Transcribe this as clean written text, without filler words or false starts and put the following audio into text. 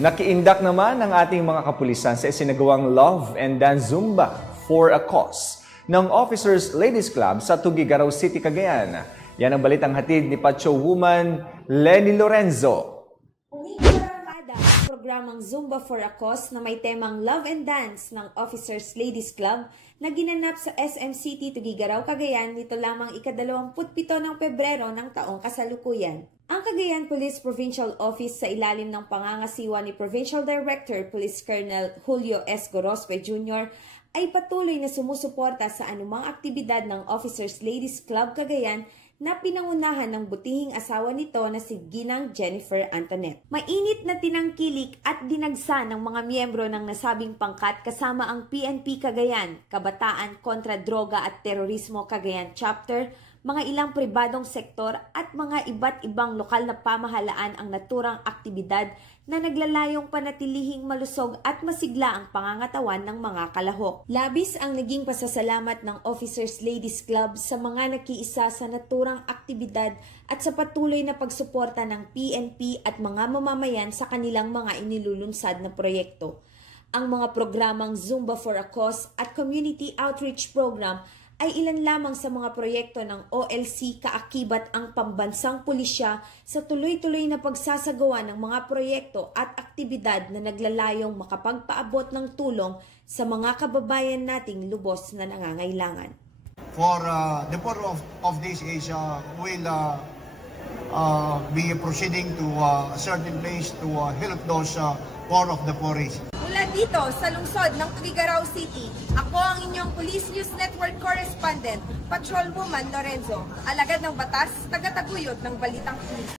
Nakiindak naman ang ating mga kapulisan sa isinagawang Love and Dance Zumba for a Cause ng Officers Ladies Club sa Tuguegarao City, Cagayan. Yan ang balitang hatid ni Pacho Woman Lenny Lorenzo. Programang Zumba for a Cause na may temang Love and Dance ng Officers Ladies Club na ginanap sa SM City, Tuguegarao, Cagayan nito lamang ika-27 ng Pebrero ng taong kasalukuyan. Ang Cagayan Police Provincial Office sa ilalim ng pangangasiwa ni Provincial Director Police Colonel Julio S. Gorospe Jr. ay patuloy na sumusuporta sa anumang aktibidad ng Officers Ladies Club Cagayan na pinangunahan ng butihing asawa nito na si Ginang Jennifer Antoinette. Mainit na tinangkilik at dinagsa ng mga miyembro ng nasabing pangkat kasama ang PNP Cagayan, Kabataan kontra Droga at Terorismo Cagayan Chapter, mga ilang pribadong sektor at mga iba't ibang lokal na pamahalaan ang naturang aktibidad na naglalayong panatilihing malusog at masigla ang pangangatawan ng mga kalahok. Labis ang naging pasasalamat ng Officers Ladies Club sa mga nakiisa sa naturang aktibidad at sa patuloy na pagsuporta ng PNP at mga mamamayan sa kanilang mga inilulunsad na proyekto. Ang mga programang Zumba for a Cause at Community Outreach Program ay ilan lamang sa mga proyekto ng OLC kaakibat ang pambansang pulisya sa tuloy-tuloy na pagsasagawa ng mga proyekto at aktibidad na naglalayong makapagpaabot ng tulong sa mga kababayan nating lubos na nangangailangan. For the purpose of this is will be proceeding to a certain place to help those poor of the poorest. Mula dito sa lungsod ng Tuguegarao City, ako ang inyong Police News Network Correspondent, Patrolwoman Lorenzo, alagad ng batas, tagataguyod ng Balitang Pulis.